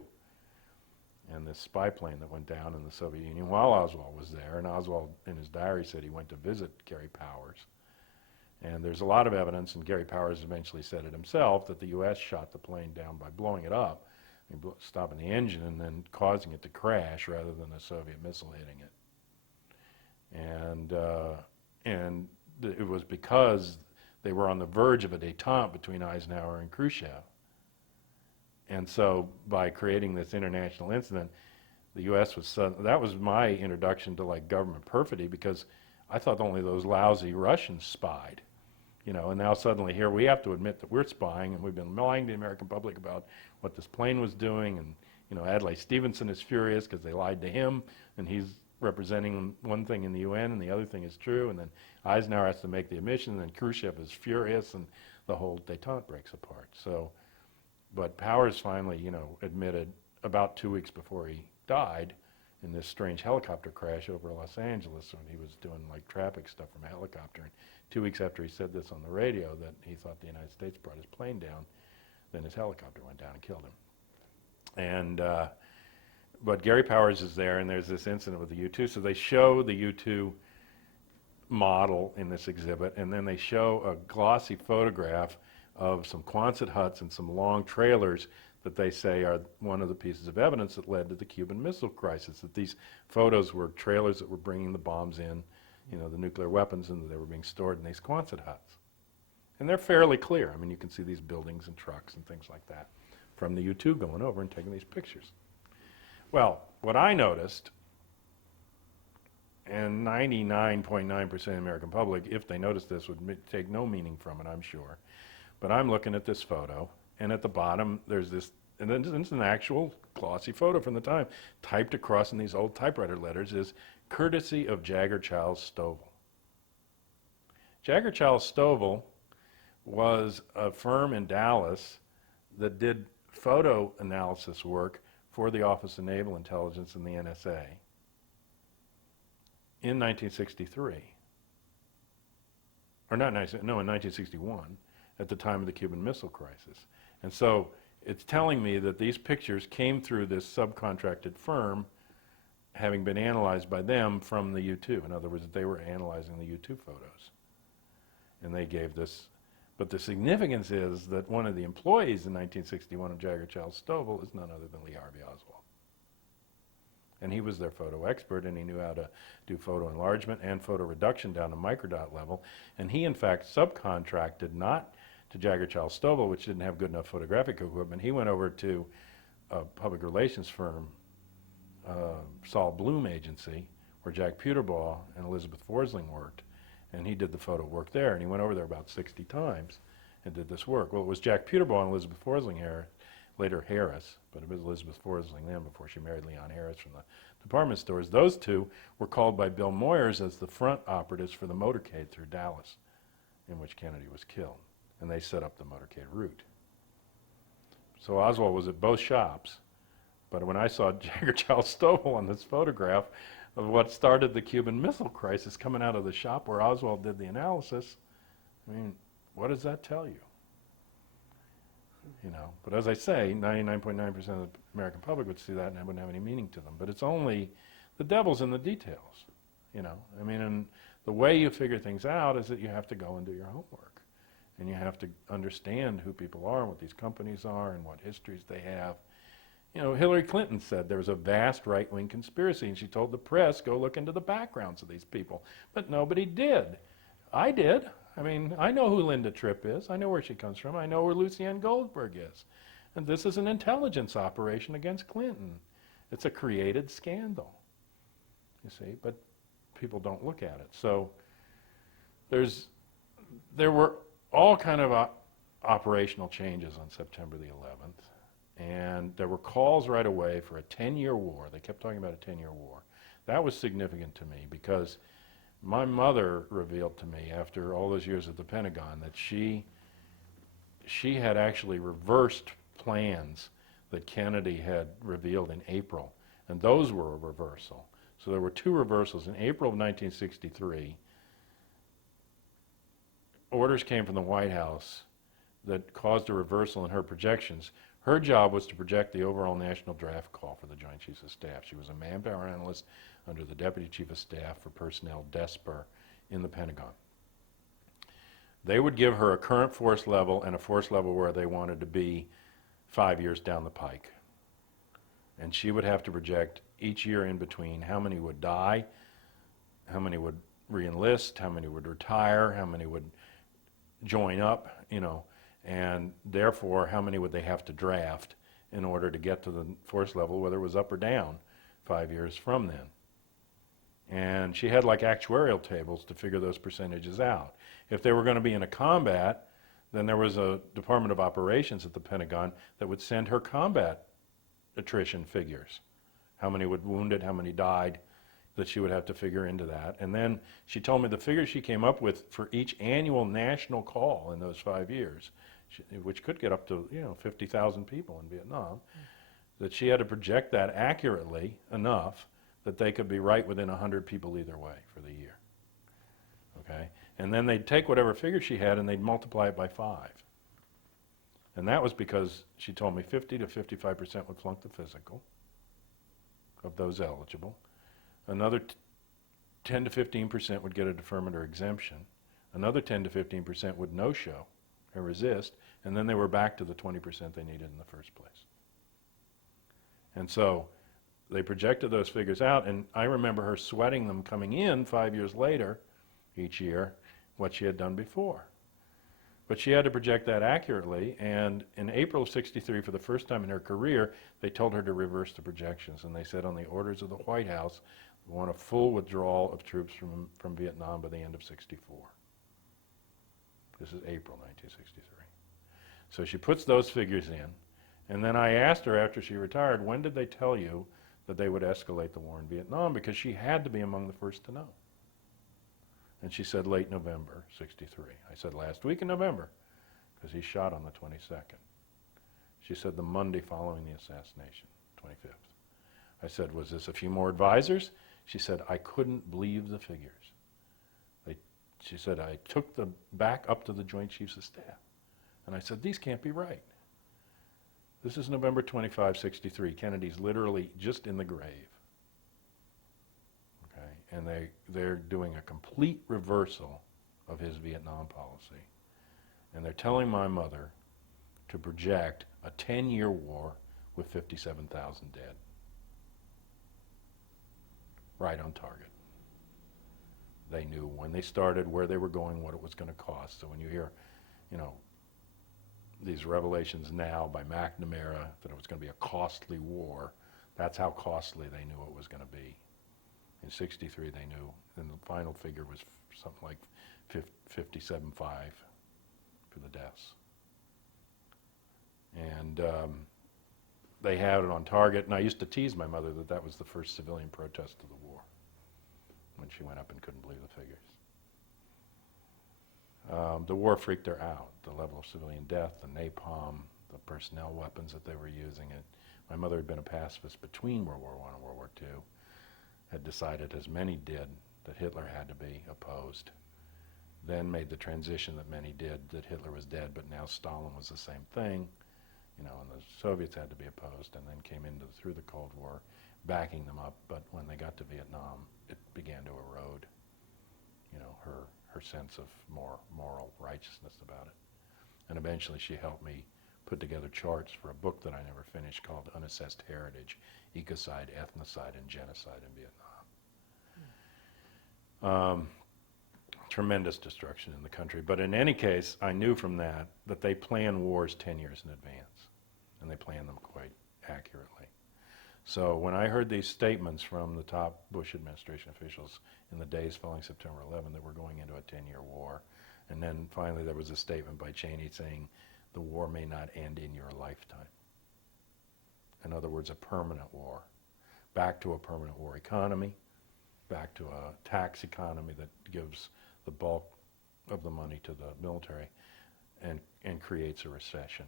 and this spy plane that went down in the Soviet Union while Oswald was there. And Oswald in his diary said he went to visit Gary Powers. And there's a lot of evidence, and Gary Powers eventually said it himself, that the U.S. shot the plane down by blowing it up, stopping the engine and then causing it to crash rather than a Soviet missile hitting it. And it was because they were on the verge of a détente between Eisenhower and Khrushchev. And so by creating this international incident, the U.S. that was my introduction to like government perfidy, because I thought only those lousy Russians spied. And now suddenly here we have to admit that we're spying, and we've been lying to the American public about what this plane was doing. And Adlai Stevenson is furious because they lied to him, and he's representing one thing in the UN and the other thing is true. And then Eisenhower has to make the admission, and then Khrushchev is furious, and the whole détente breaks apart. But Powers finally, admitted about 2 weeks before he died in this strange helicopter crash over Los Angeles when he was doing like traffic stuff from a helicopter. And 2 weeks after he said this on the radio, that he thought the United States brought his plane down, then his helicopter went down and killed him. But Gary Powers is there, and there's this incident with the U-2. So they show the U-2 model in this exhibit, and then they show a glossy photograph of some Quonset huts and some long trailers that they say are one of the pieces of evidence that led to the Cuban Missile Crisis, that these photos were trailers that were bringing the bombs in, the nuclear weapons, and they were being stored in these Quonset huts. And they're fairly clear. I mean, you can see these buildings and trucks and things like that from the U-2 going over and taking these pictures. Well, what I noticed, and 99.9% of the American public, if they noticed this, would take no meaning from it, I'm sure. But I'm looking at this photo, and at the bottom there's this, and then it's an actual glossy photo from the time. Typed across in these old typewriter letters is, courtesy of Jagger Charles Stovall. Jagger Charles Stovall was a firm in Dallas that did photo analysis work for the Office of Naval Intelligence and the NSA in 1963. Or not, no, in 1961. At the time of the Cuban Missile Crisis. And so it's telling me that these pictures came through this subcontracted firm, having been analyzed by them from the U-2. In other words, they were analyzing the U-2 photos. And they gave this, but the significance is that one of the employees in 1961 of Jagger Charles Stovall is none other than Lee Harvey Oswald. And he was their photo expert, and he knew how to do photo enlargement and photo reduction down to microdot level. And he, in fact, subcontracted not to Jagger Charles Stovall, which didn't have good enough photographic equipment. He went over to a public relations firm, Saul Bloom Agency, where Jack Peterbaugh and Elizabeth Forsling worked, and he did the photo work there. And he went over there about 60 times and did this work. Well, it was Jack Peterbaugh and Elizabeth Forsling here, later Harris, but it was Elizabeth Forsling then before she married Leon Harris from the department stores. Those two were called by Bill Moyers as the front operatives for the motorcade through Dallas, in which Kennedy was killed. And they set up the motorcade route. So Oswald was at both shops, but when I saw Jagger Charles Stovall on this photograph of what started the Cuban Missile Crisis coming out of the shop where Oswald did the analysis, I mean, what does that tell you? But as I say, 99.9% of the American public would see that and it wouldn't have any meaning to them. But it's only the devil's in the details, I mean, and the way you figure things out is that you have to go and do your homework. And you have to understand who people are and what these companies are and what histories they have. Hillary Clinton said there was a vast right-wing conspiracy, and she told the press, go look into the backgrounds of these people. But nobody did. I did. I mean, I know who Linda Tripp is. I know where she comes from. I know where Lucienne Goldberg is. And this is an intelligence operation against Clinton. It's a created scandal, you see, but people don't look at it. So there were all kind of operational changes on September the 11th, And there were calls right away for a 10-year war. They kept talking about a 10-year war. That was significant to me because my mother revealed to me after all those years at the Pentagon that she had actually reversed plans that Kennedy had revealed in April, and those were a reversal. So there were two reversals. In April of 1963, orders came from the White House that caused a reversal in her projections. Her job was to project the overall national draft call for the Joint Chiefs of Staff. She was a manpower analyst under the Deputy Chief of Staff for Personnel, DESPER, in the Pentagon. They would give her a current force level and a force level where they wanted to be 5 years down the pike. And she would have to project each year in between how many would die, how many would re-enlist, how many would retire, how many would join up, and therefore how many would they have to draft in order to get to the force level, whether it was up or down 5 years from then. And she had like actuarial tables to figure those percentages out. If they were going to be in a combat, then there was a Department of Operations at the Pentagon that would send her combat attrition figures. How many would wounded, how many died, that she would have to figure into that. And then she told me the figure she came up with for each annual national call in those 5 years, which could get up to 50,000 people in Vietnam, that she had to project that accurately enough that they could be right within 100 people either way for the year. Okay? And then they'd take whatever figure she had and they'd multiply it by 5. And that was because she told me 50 to 55% would flunk the physical of those eligible. Another 10 to 15% would get a deferment or exemption. Another 10 to 15% would no-show or resist, and then they were back to the 20% they needed in the first place. And so they projected those figures out, and I remember her sweating them coming in 5 years later, each year, what she had done before. But she had to project that accurately, and in April of '63, for the first time in her career, they told her to reverse the projections, and they said on the orders of the White House, we want a full withdrawal of troops from Vietnam by the end of '64. This is April 1963. So she puts those figures in, and then I asked her after she retired, when did they tell you that they would escalate the war in Vietnam? Because she had to be among the first to know. And she said late November '63. I said last week in November, because he shot on the 22nd. She said the Monday following the assassination, 25th. I said, was this a few more advisors? She said, I couldn't believe the figures. She said, I took them back up to the Joint Chiefs of Staff. And I said, these can't be right. This is November 25, '63. Kennedy's literally just in the grave. Okay? And they're doing a complete reversal of his Vietnam policy. And they're telling my mother to project a 10-year war with 57,000 dead. Right on target. They knew when they started, where they were going, what it was going to cost. So when you hear, these revelations now by McNamara that it was going to be a costly war, that's how costly they knew it was going to be. In '63 they knew, and the final figure was something like 57.5 for the deaths. And they had it on target, and I used to tease my mother that was the first civilian protest of the war, when she went up and couldn't believe the figures. The war freaked her out, the level of civilian death, the napalm, the personnel weapons that they were using. My mother had been a pacifist between World War I and World War II, had decided, as many did, that Hitler had to be opposed, then made the transition that many did, that Hitler was dead, but now Stalin was the same thing, and the Soviets had to be opposed, and then came through the Cold War, backing them up. But when they got to Vietnam, it began to erode, her sense of more moral righteousness about it. And eventually she helped me put together charts for a book that I never finished called Unassessed Heritage, Ecocide, Ethnocide, and Genocide in Vietnam. Tremendous destruction in the country. But in any case, I knew from that they plan wars 10 years in advance, and they plan them quite accurately. So when I heard these statements from the top Bush administration officials in the days following September 11 that we're going into a 10-year war, and then finally there was a statement by Cheney saying the war may not end in your lifetime. In other words, a permanent war. Back to a permanent war economy, back to a tax economy that gives the bulk of the money to the military and creates a recession,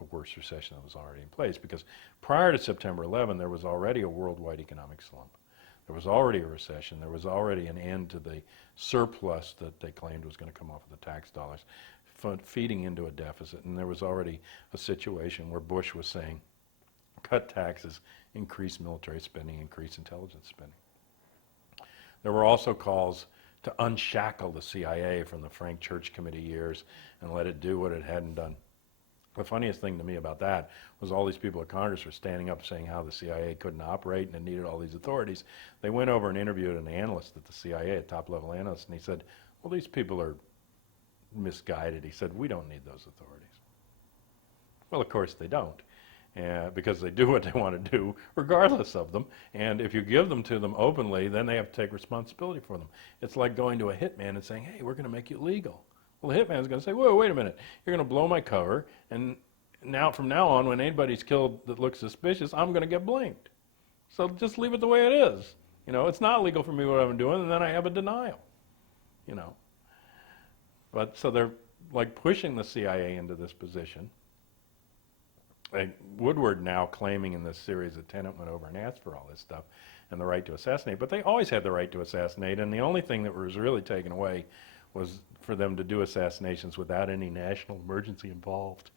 a worse recession that was already in place. Because prior to September 11, there was already a worldwide economic slump. There was already a recession. There was already an end to the surplus that they claimed was going to come off of the tax dollars, feeding into a deficit. And there was already a situation where Bush was saying, cut taxes, increase military spending, increase intelligence spending. There were also calls to unshackle the CIA from the Frank Church Committee years and let it do what it hadn't done. The funniest thing to me about that was all these people at Congress were standing up saying how the CIA couldn't operate and it needed all these authorities. They went over and interviewed an analyst at the CIA, a top-level analyst, and he said, well, these people are misguided. He said, we don't need those authorities. Well, of course they don't, because they do what they want to do regardless of them, and if you give them to them openly, then they have to take responsibility for them. It's like going to a hitman and saying, hey, we're going to make you legal. Well, the hitman's going to say, whoa, wait a minute, you're going to blow my cover, and now from now on, when anybody's killed that looks suspicious, I'm going to get blamed. So just leave it the way it is. You know, it's not legal for me what I'm doing, and then I have a denial. You know, but so they're like pushing the CIA into this position. Woodward now claiming in this series that Tenet went over and asked for all this stuff and the right to assassinate, but they always had the right to assassinate, and the only thing that was really taken away was for them to do assassinations without any national emergency involved.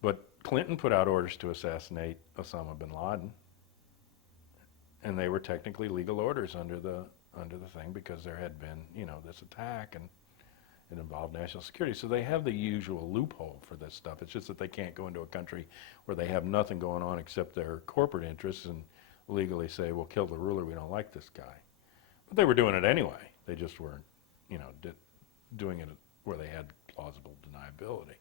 But Clinton put out orders to assassinate Osama bin Laden, and they were technically legal orders under the thing because there had been, you know, this attack and it involved national security. So they have the usual loophole for this stuff. It's just that they can't go into a country where they have nothing going on except their corporate interests and legally say, well, kill the ruler, we don't like this guy. But they were doing it anyway. They just weren't, you know, doing it where they had plausible deniability.